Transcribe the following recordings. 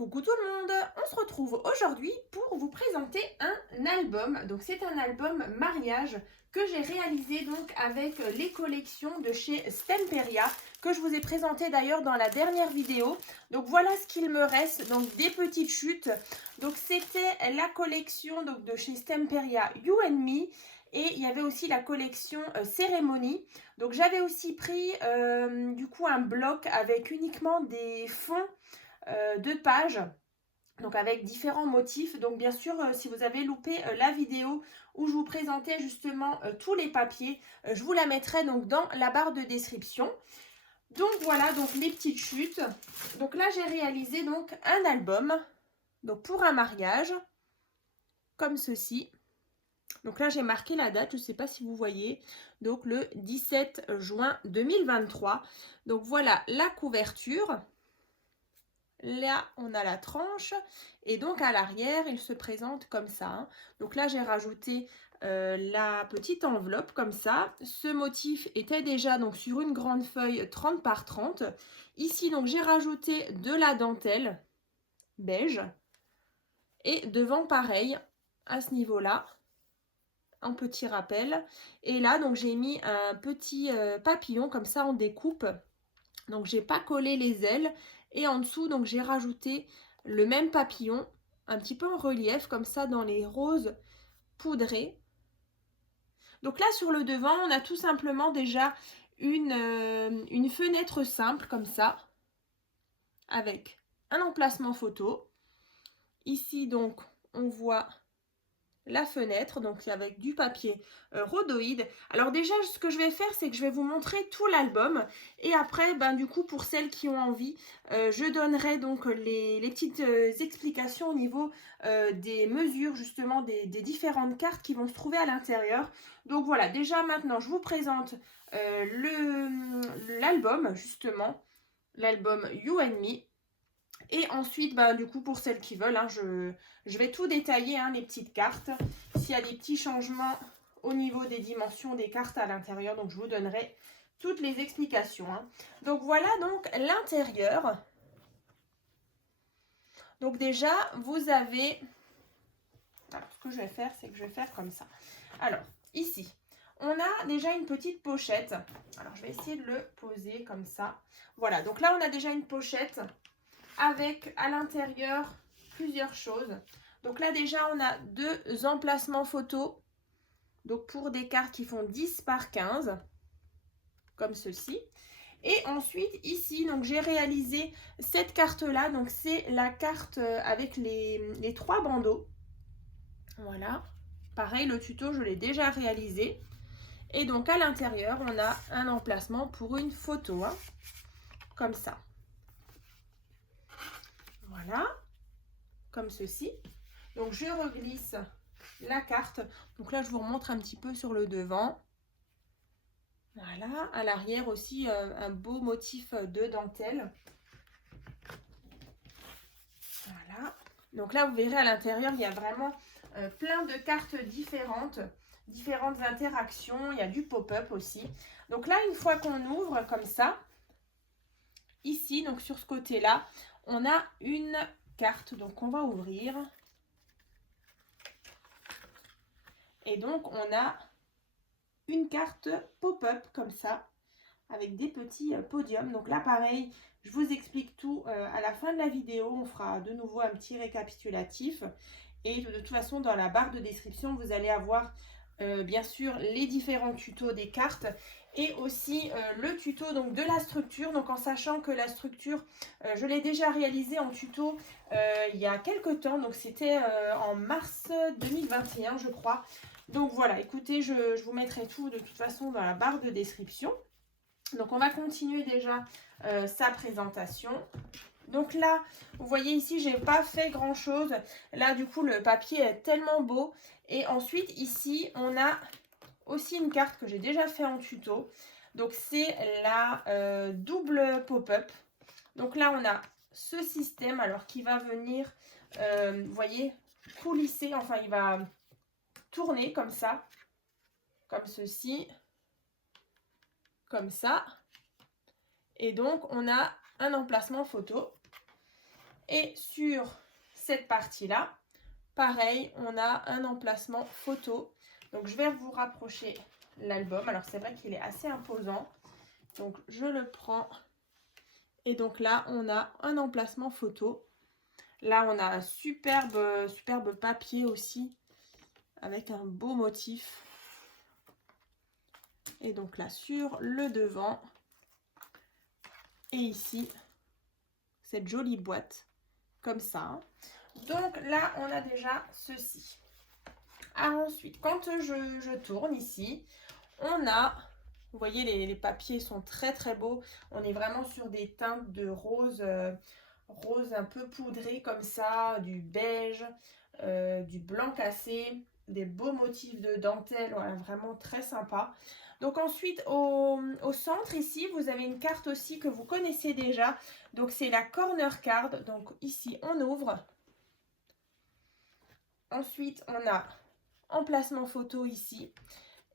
Coucou tout le monde, on se retrouve aujourd'hui pour vous présenter un album. Donc c'est un album mariage que j'ai réalisé donc avec les collections de chez Stemperia que je vous ai présenté d'ailleurs dans la dernière vidéo. Donc voilà ce qu'il me reste, donc des petites chutes. Donc c'était la collection donc, de chez Stemperia You and Me. Et il y avait aussi la collection Cérémonie. Donc j'avais aussi pris du coup un bloc avec uniquement des fonds de pages, donc avec différents motifs. Donc bien sûr, si vous avez loupé la vidéo où je vous présentais justement tous les papiers, je vous la mettrai donc dans la barre de description. Donc voilà, donc les petites chutes. Donc là, j'ai réalisé donc un album, donc pour un mariage, comme ceci. Donc là, j'ai marqué la date, je ne sais pas si vous voyez, donc le 17 juin 2023. Donc voilà la couverture. Là, on a la tranche et donc à l'arrière, il se présente comme ça. Hein. Donc là, j'ai rajouté la petite enveloppe comme ça. Ce motif était déjà donc sur une grande feuille 30 par 30. Ici, donc j'ai rajouté de la dentelle beige et devant pareil à ce niveau-là. Un petit rappel. Et là, donc j'ai mis un petit papillon comme ça en découpe. Donc j'ai pas collé les ailes. Et en dessous, donc j'ai rajouté le même papillon, un petit peu en relief, comme ça, dans les roses poudrés. Donc là, sur le devant, on a tout simplement déjà une fenêtre simple, comme ça, avec un emplacement photo. Ici, donc, on voit la fenêtre, donc avec du papier rhodoïde. Alors déjà, ce que je vais faire, c'est que je vais vous montrer tout l'album et après, ben, du coup, pour celles qui ont envie, je donnerai donc les petites explications au niveau des mesures, justement, des différentes cartes qui vont se trouver à l'intérieur. Donc voilà, déjà maintenant, je vous présente l'album, justement, l'album You and Me. Et ensuite, bah, du coup, pour celles qui veulent, hein, je vais tout détailler, hein, les petites cartes. S'il y a des petits changements au niveau des dimensions des cartes à l'intérieur, donc je vous donnerai toutes les explications. Hein. Donc voilà donc l'intérieur. Donc déjà, vous avez... Alors, ce que je vais faire, c'est que je vais faire comme ça. Alors, ici, on a déjà une petite pochette. Alors, je vais essayer de le poser comme ça. Voilà, donc là, on a déjà une pochette avec à l'intérieur plusieurs choses. Donc là déjà on a deux emplacements photos, donc pour des cartes qui font 10 par 15 comme ceci. Et ensuite ici donc j'ai réalisé cette carte là, donc c'est la carte avec les trois bandeaux. Voilà, pareil, le tuto je l'ai déjà réalisé. Et donc à l'intérieur on a un emplacement pour une photo, hein, comme ça. Voilà, comme ceci. Donc je reglisse la carte. Donc là je vous remontre un petit peu sur le devant. Voilà, à l'arrière aussi un beau motif de dentelle. Voilà. Donc là vous verrez à l'intérieur il y a vraiment plein de cartes différentes interactions. Il y a du pop-up aussi. Donc là une fois qu'on ouvre comme ça, ici donc sur ce côté là, on a une carte. Donc on va ouvrir. Et donc, on a une carte pop-up comme ça, avec des petits podiums. Donc là, pareil, je vous explique tout à la fin de la vidéo. On fera de nouveau un petit récapitulatif. Et de toute façon, dans la barre de description, vous allez avoir bien sûr les différents tutos des cartes et aussi le tuto donc, de la structure. Donc en sachant que la structure, je l'ai déjà réalisée en tuto il y a quelques temps. Donc c'était en mars 2021, je crois. Donc voilà, écoutez, je vous mettrai tout de toute façon dans la barre de description. Donc on va continuer déjà sa présentation. Donc là, vous voyez ici, j'ai pas fait grand chose. Là, du coup, le papier est tellement beau. Et ensuite, ici, on a aussi une carte que j'ai déjà fait en tuto. Donc c'est la double pop-up. Donc là, on a ce système, alors qui va venir, vous voyez, coulisser. Enfin, il va tourner comme ça, comme ceci, comme ça. Et donc, on a un emplacement photo. Et sur cette partie-là, pareil, on a un emplacement photo. Donc, je vais vous rapprocher l'album. Alors, c'est vrai qu'il est assez imposant. Donc, je le prends. Et donc là, on a un emplacement photo. Là, on a un superbe papier aussi, avec un beau motif. Et donc là, sur le devant, et ici, cette jolie boîte, comme ça. Donc là, on a déjà ceci. Alors ensuite, quand je tourne ici, on a, vous voyez, les papiers sont très beaux. On est vraiment sur des teintes de rose, rose un peu poudré comme ça, du beige, du blanc cassé, des beaux motifs de dentelle, voilà, vraiment très sympa. Donc ensuite, au centre ici, vous avez une carte aussi que vous connaissez déjà. Donc c'est la corner card. Donc ici, on ouvre. Ensuite, on a emplacement photo ici.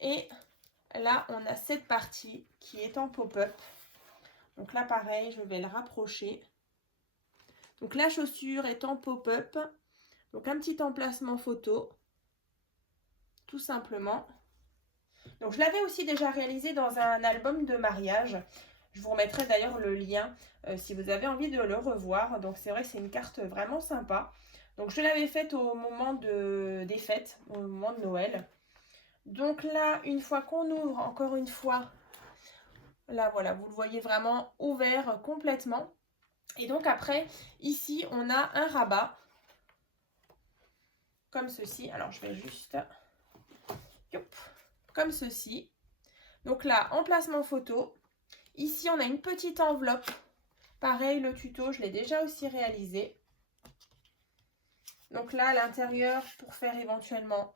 Et là, on a cette partie qui est en pop-up. Donc là, pareil, je vais le rapprocher. Donc la chaussure est en pop-up. Donc un petit emplacement photo. Tout simplement. Donc je l'avais aussi déjà réalisé dans un album de mariage. Je vous remettrai d'ailleurs le lien si vous avez envie de le revoir. Donc c'est vrai que c'est une carte vraiment sympa. Donc je l'avais faite au moment des fêtes, au moment de Noël. Donc là, une fois qu'on ouvre, encore une fois, là voilà, vous le voyez vraiment ouvert complètement. Et donc après, ici, on a un rabat, comme ceci. Alors je vais juste, comme ceci. Donc là, emplacement photo. Ici, on a une petite enveloppe. Pareil, le tuto, je l'ai déjà aussi réalisé. Donc là, à l'intérieur, pour faire éventuellement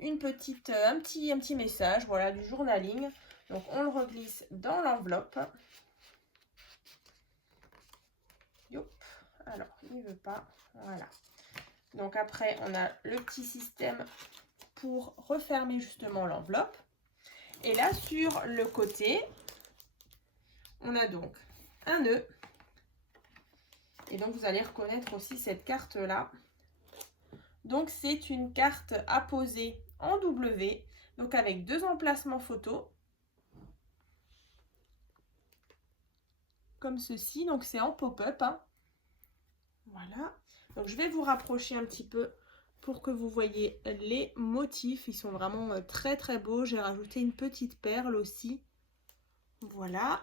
un petit message, voilà, du journaling. Donc, on le reglisse dans l'enveloppe. Alors, il ne veut pas. Voilà. Donc après, on a le petit système pour refermer justement l'enveloppe. Et là, sur le côté, on a donc un nœud. Et donc, vous allez reconnaître aussi cette carte-là. Donc, c'est une carte à poser en W. Donc, avec 2 emplacements photos. Comme ceci. Donc, c'est en pop-up. Hein. Voilà. Donc, je vais vous rapprocher un petit peu pour que vous voyez les motifs. Ils sont vraiment très beaux. J'ai rajouté une petite perle aussi. Voilà.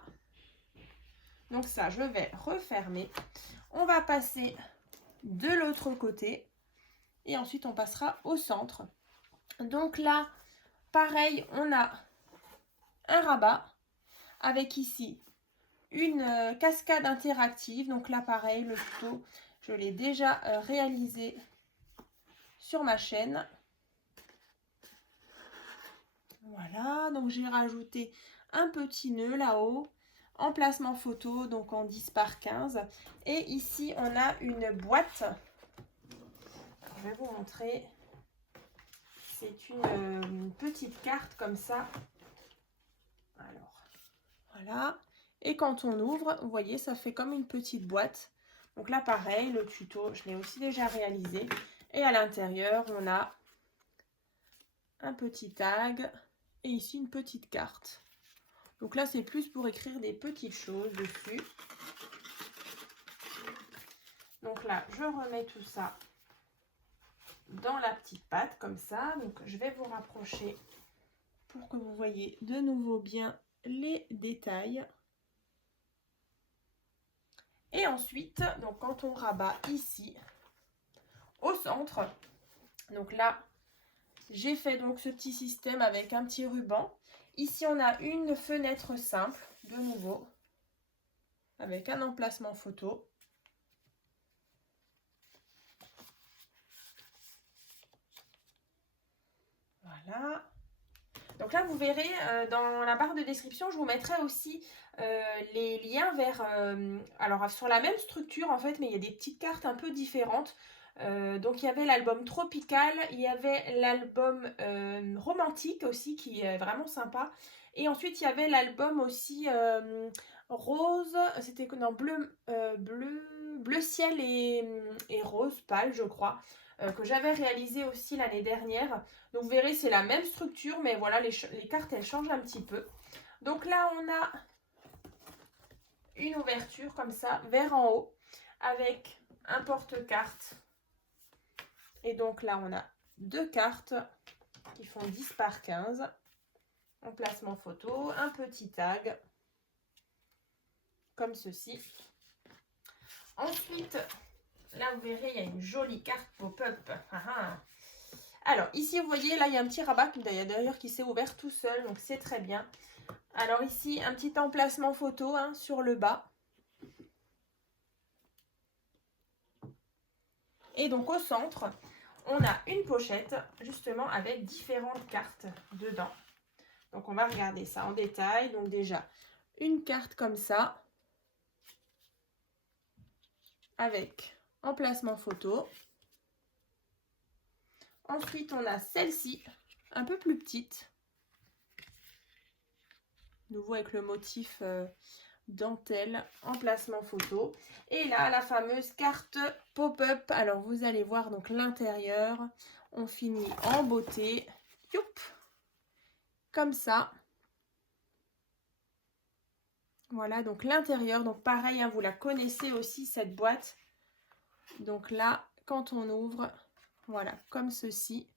Donc ça, je vais refermer. On va passer de l'autre côté. Et ensuite, on passera au centre. Donc là, pareil, on a un rabat avec ici une cascade interactive. Donc là, pareil, le tuto, je l'ai déjà réalisé sur ma chaîne. Voilà, donc j'ai rajouté un petit nœud là-haut, emplacement photo, donc en 10 par 15. Et ici, on a une boîte. Je vais vous montrer. C'est une petite carte comme ça. Alors, voilà. Et quand on ouvre, vous voyez, ça fait comme une petite boîte. Donc là, pareil, le tuto, je l'ai aussi déjà réalisé. Et à l'intérieur, on a un petit tag et ici une petite carte. Donc là, c'est plus pour écrire des petites choses dessus. Donc là, je remets tout ça dans la petite pâte comme ça. Donc je vais vous rapprocher pour que vous voyez de nouveau bien les détails. Et ensuite, donc quand on rabat ici au centre, donc là, j'ai fait donc ce petit système avec un petit ruban. Ici, on a une fenêtre simple, de nouveau, avec un emplacement photo. Voilà. Donc là, vous verrez dans la barre de description, je vous mettrai aussi les liens vers... alors, sur la même structure, en fait, mais il y a des petites cartes un peu différentes. Donc, il y avait l'album Tropical, il y avait l'album Romantique aussi, qui est vraiment sympa. Et ensuite, il y avait l'album aussi Rose, c'était non, bleu bleu ciel et rose pâle, je crois, que j'avais réalisé aussi l'année dernière. Donc vous verrez, c'est la même structure, mais voilà, les cartes, elles changent un petit peu. Donc là, on a une ouverture comme ça, vers en haut, avec un porte-carte. Et donc là, on a 2 cartes qui font 10 par 15. Emplacement photo, un petit tag, comme ceci. Ensuite, là, vous verrez, il y a une jolie carte pop-up. Alors, ici, vous voyez, là, il y a un petit rabat d'ailleurs qui s'est ouvert tout seul, donc c'est très bien. Alors ici, un petit emplacement photo sur le bas. Et donc au centre, on a une pochette justement avec différentes cartes dedans. Donc on va regarder ça en détail. Donc déjà, une carte comme ça, avec emplacement photo. Ensuite, on a celle-ci, un peu plus petite. Nouveau avec le motif dentelle, emplacement photo. Et là, la fameuse carte pop-up. Alors, vous allez voir donc l'intérieur. On finit en beauté. Youp, comme ça. Voilà, donc l'intérieur. Donc, pareil, vous la connaissez aussi, cette boîte. Donc là, quand on ouvre, voilà, comme ceci.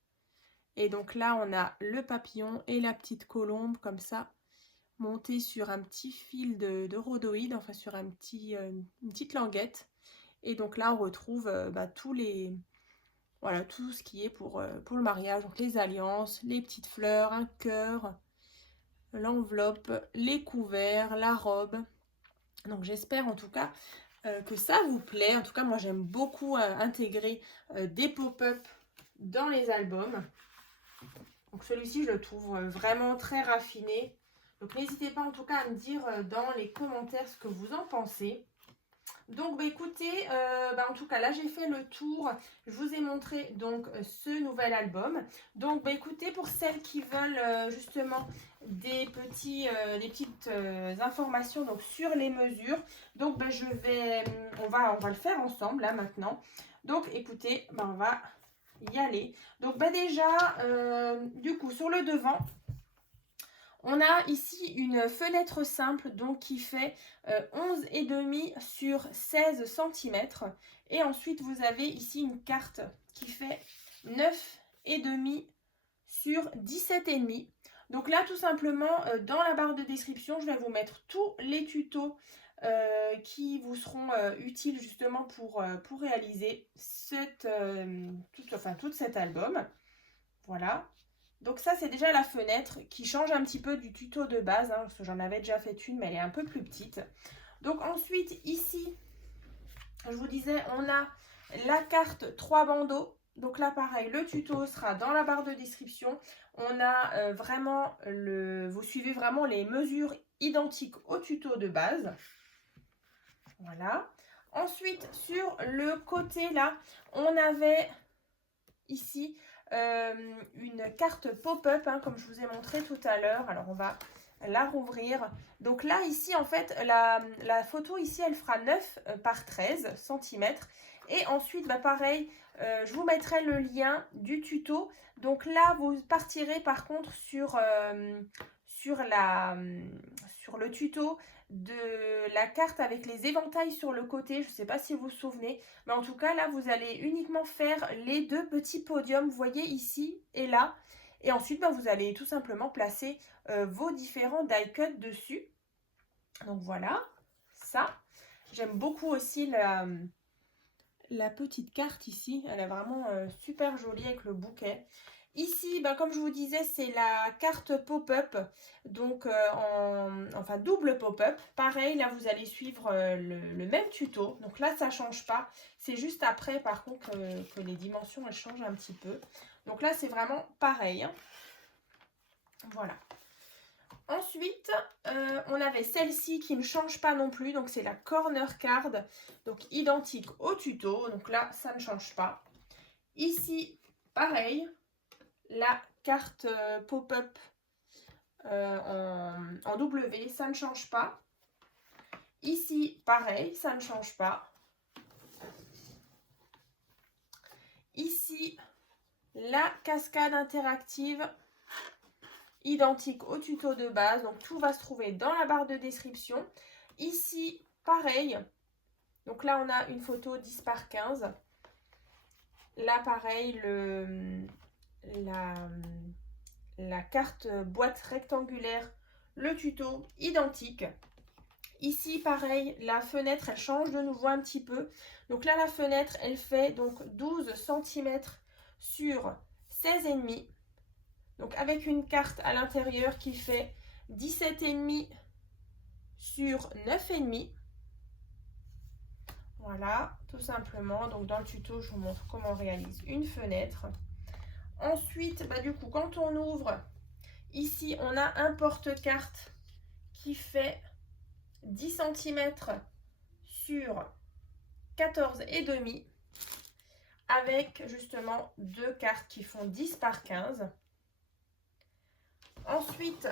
Et donc là, on a le papillon et la petite colombe, comme ça, monté sur un petit fil de rhodoïde, enfin sur une petite languette. Et donc là, on retrouve voilà, tout ce qui est pour le mariage. Donc les alliances, les petites fleurs, un cœur, l'enveloppe, les couverts, la robe. Donc j'espère en tout cas que ça vous plaît. En tout cas, moi j'aime beaucoup intégrer des pop-up dans les albums. Donc celui-ci, je le trouve vraiment très raffiné. Donc n'hésitez pas en tout cas à me dire dans les commentaires ce que vous en pensez. Donc écoutez, en tout cas là j'ai fait le tour. Je vous ai montré donc ce nouvel album. Donc écoutez, pour celles qui veulent justement des petites informations donc sur les mesures, donc on va le faire ensemble là maintenant. Donc écoutez, on va y aller. Donc déjà, du coup sur le devant, on a ici une fenêtre simple donc qui fait 11,5 sur 16 cm. Et ensuite, vous avez ici une carte qui fait 9,5 sur 17,5. Donc là, tout simplement, dans la barre de description, je vais vous mettre tous les tutos qui vous seront utiles justement pour réaliser tout cet album. Voilà. Donc ça, c'est déjà la fenêtre qui change un petit peu du tuto de base, parce que j'en avais déjà fait une, mais elle est un peu plus petite. Donc ensuite, ici, je vous disais, on a la carte 3 bandeaux. Donc là, pareil, le tuto sera dans la barre de description. On a vous suivez vraiment les mesures identiques au tuto de base. Voilà. Ensuite, sur le côté là, on avait ici une carte pop-up, comme je vous ai montré tout à l'heure. Alors on va la rouvrir. Donc là ici en fait la photo ici elle fera 9 par 13 cm. Et ensuite pareil, je vous mettrai le lien du tuto. Donc là vous partirez par contre sur le tuto de la carte avec les éventails sur le côté. Je ne sais pas si vous vous souvenez, mais en tout cas là vous allez uniquement faire les 2 petits podiums, vous voyez ici et là, et ensuite vous allez tout simplement placer vos différents die cuts dessus. Donc voilà, ça j'aime beaucoup aussi la petite carte ici, elle est vraiment super jolie avec le bouquet. Ici, comme je vous disais, c'est la carte pop-up, donc enfin double pop-up. Pareil, là, vous allez suivre le même tuto. Donc là, ça ne change pas. C'est juste après, par contre, que les dimensions, elles changent un petit peu. Donc là, c'est vraiment pareil. Voilà. Ensuite, on avait celle-ci qui ne change pas non plus. Donc, c'est la corner card, donc identique au tuto. Donc là, ça ne change pas. Ici, pareil. La carte pop-up en W, ça ne change pas. Ici, pareil, ça ne change pas. ici la cascade interactive identique au tuto de base. Donc tout va se trouver dans la barre de description. Ici, pareil. Donc là, on a une photo 10 par 15. Là, pareil, la carte boîte rectangulaire, le tuto identique. Ici, pareil, la fenêtre, elle change de nouveau un petit peu. Donc là, la fenêtre, elle fait donc 12 cm sur 16,5. Donc avec une carte à l'intérieur qui fait 17,5 sur 9,5. Voilà, tout simplement. Donc dans le tuto, je vous montre comment on réalise une fenêtre. Ensuite, du coup, quand on ouvre, ici, on a un porte-carte qui fait 10 cm sur 14,5 avec justement deux cartes qui font 10 par 15. Ensuite,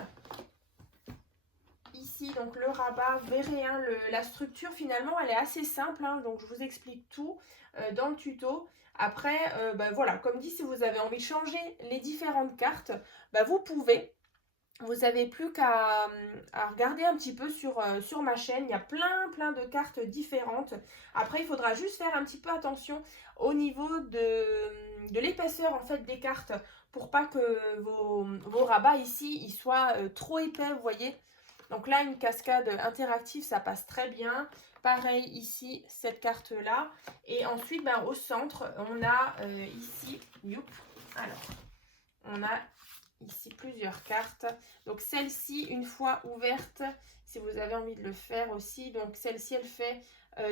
ici, donc le rabat, vous verrez, hein, la structure finalement, elle est assez simple, hein, donc je vous explique tout dans le tuto. Après, voilà, comme dit, si vous avez envie de changer les différentes cartes, vous pouvez. Vous n'avez plus qu'à regarder un petit peu sur ma chaîne. Il y a plein de cartes différentes. Après, il faudra juste faire un petit peu attention au niveau de l'épaisseur en fait des cartes pour pas que vos rabats ici ils soient trop épais, vous voyez. Donc là, une cascade interactive, ça passe très bien. Pareil ici, cette carte-là. Et ensuite, au centre, on a ici, alors, on a ici plusieurs cartes. Donc celle-ci, une fois ouverte, si vous avez envie de le faire aussi, donc celle-ci, elle fait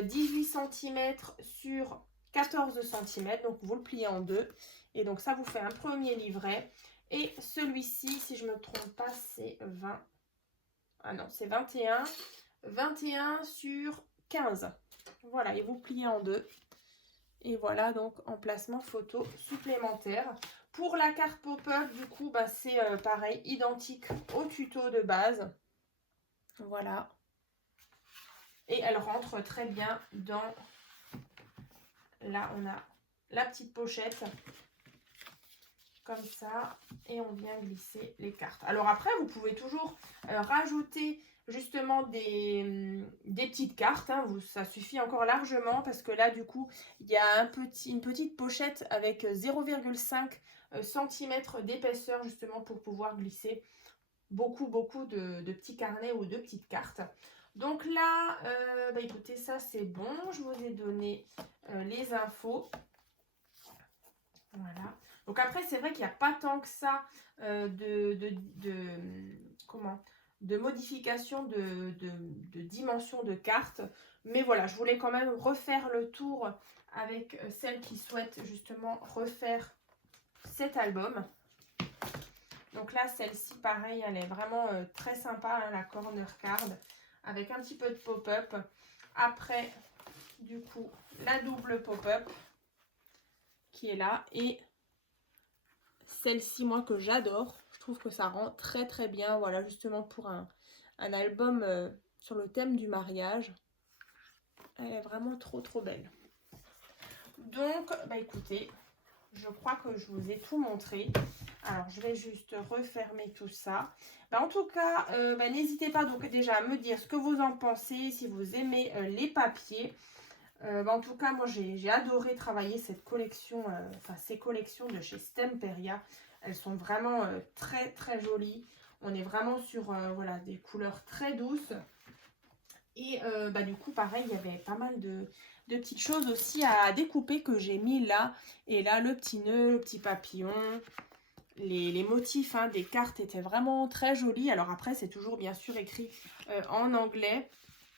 18 cm sur 14 cm. Donc vous le pliez en deux. Et donc ça vous fait un premier livret. Et celui-ci, si je ne me trompe pas, c'est 20. Ah non, c'est 21. 21 sur 15. Voilà, et vous pliez en deux. Et voilà donc emplacement photo supplémentaire. Pour la carte pop-up, du coup, c'est pareil, identique au tuto de base. Voilà. Et elle rentre très bien dans... Là, on a la petite pochette. Comme ça. Et on vient glisser les cartes. Alors après, vous pouvez toujours rajouter justement des petites cartes. Hein. Ça suffit encore largement parce que là, du coup, il y a une petite pochette avec 0,5 cm d'épaisseur justement pour pouvoir glisser beaucoup de petits carnets ou de petites cartes. Donc là, écoutez, ça c'est bon. Je vous ai donné les infos. Voilà. Donc après, c'est vrai qu'il n'y a pas tant que ça de modification de dimension de carte. Mais voilà, je voulais quand même refaire le tour avec celles qui souhaitent justement refaire cet album. Donc là, celle-ci, pareil, elle est vraiment très sympa, hein, la corner card, avec un petit peu de pop-up. Après, du coup, la double pop-up qui est là. Et celle-ci, moi, que j'adore. Je trouve que ça rend très bien. Voilà, justement pour un album sur le thème du mariage. Elle est vraiment trop belle. Donc, écoutez, je crois que je vous ai tout montré. Alors, je vais juste refermer tout ça. En tout cas, n'hésitez pas donc déjà à me dire ce que vous en pensez, si vous aimez les papiers. En tout cas, moi, j'ai adoré travailler cette collection, ces collections de chez Stemperia. Elles sont vraiment très jolies. On est vraiment sur voilà, des couleurs très douces. Et du coup, pareil, il y avait pas mal de petites choses aussi à découper que j'ai mis là. Et là, le petit nœud, le petit papillon, les motifs des cartes étaient vraiment très jolis. Alors après, c'est toujours bien sûr écrit en anglais.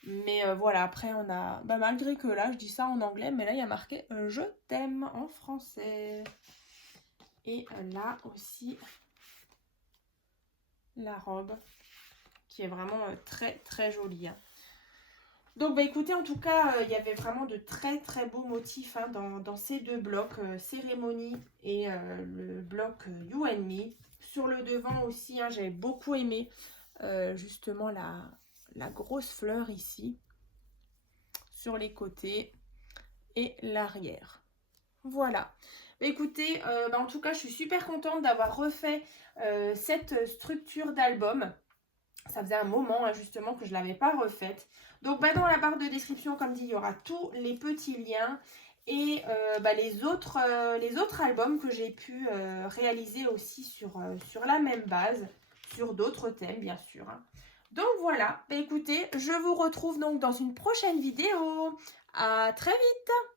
Mais voilà, après on a, malgré que là je dis ça en anglais, mais là il y a marqué je t'aime en français. Et là aussi la robe qui est vraiment très jolie. Hein. Donc écoutez, en tout cas il y avait vraiment de très beaux motifs dans ces deux blocs, cérémonie et le bloc You and Me. Sur le devant aussi, j'avais beaucoup aimé justement la grosse fleur ici. Sur les côtés et l'arrière. Voilà. Écoutez, en tout cas, je suis super contente d'avoir refait cette structure d'album. Ça faisait un moment justement que je ne l'avais pas refaite. Donc dans la barre de description, comme dit, il y aura tous les petits liens et les autres albums que j'ai pu réaliser aussi sur la même base, sur d'autres thèmes bien sûr. Donc voilà, écoutez, je vous retrouve donc dans une prochaine vidéo. À très vite!